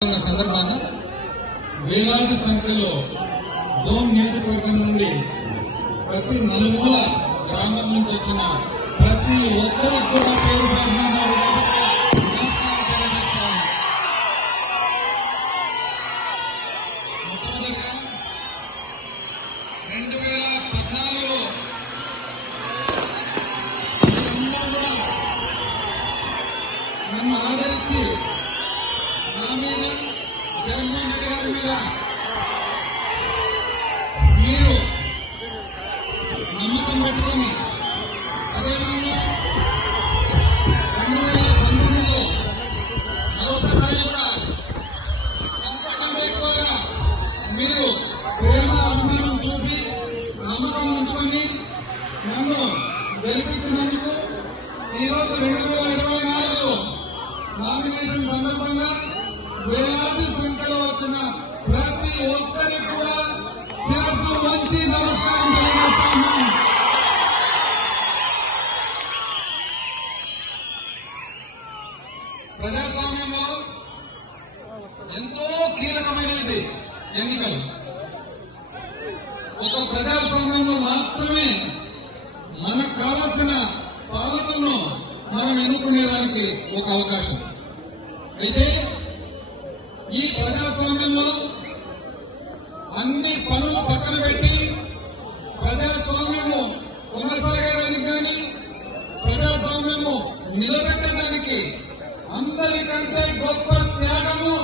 సందర్భాన వేలాది సంఖ్యలో డోన్ నియోజకవర్గం నుండి ప్రతి నలుమూల గ్రామం నుంచి వచ్చిన ప్రతి ఒక్కరు కూడా పేరు మొట్టమొదటిగా రెండు వేల పద్నాలుగులో నన్ను ఆదరించి నా మీద జగన్మోహన్ రెడ్డి గారి మీద మీరు నమ్మకం పెట్టుకొని అదేవిధంగా రెండు వేల పంతొమ్మిదిలో మరొకసారి కూడా అంతకంటే ఎక్కువగా మీరు ప్రేమ అభిమానం చూపి నమ్మకం ఉంచుకొని నన్ను గెలిపించినందుకు ఈరోజు రెండు వేల ఇరవై నాలుగు నామినేషన్ సందర్భంగా ప్రతి ఒక్కరికి కూడా శిరస్సు వంచి నమస్కారం తెలియజేస్తున్నాం ప్రజాస్వామ్యంలో ఎంతో కీలకమైనది ఎన్నికలు. ఒక ప్రజాస్వామ్యంలో మాత్రమే మనకు కావలసిన పాలకులను మనం ఎన్నుకునేదానికి ఒక అవకాశం. అయితే ఈ ప్రజాస్వామ్యంలో అన్ని పనులు పక్కన పెట్టి ప్రజాస్వామ్యము కొనసాగడానికి కానీ ప్రజాస్వామ్యము నిలబెట్టడానికి అందరికంటే గొప్ప త్యాగము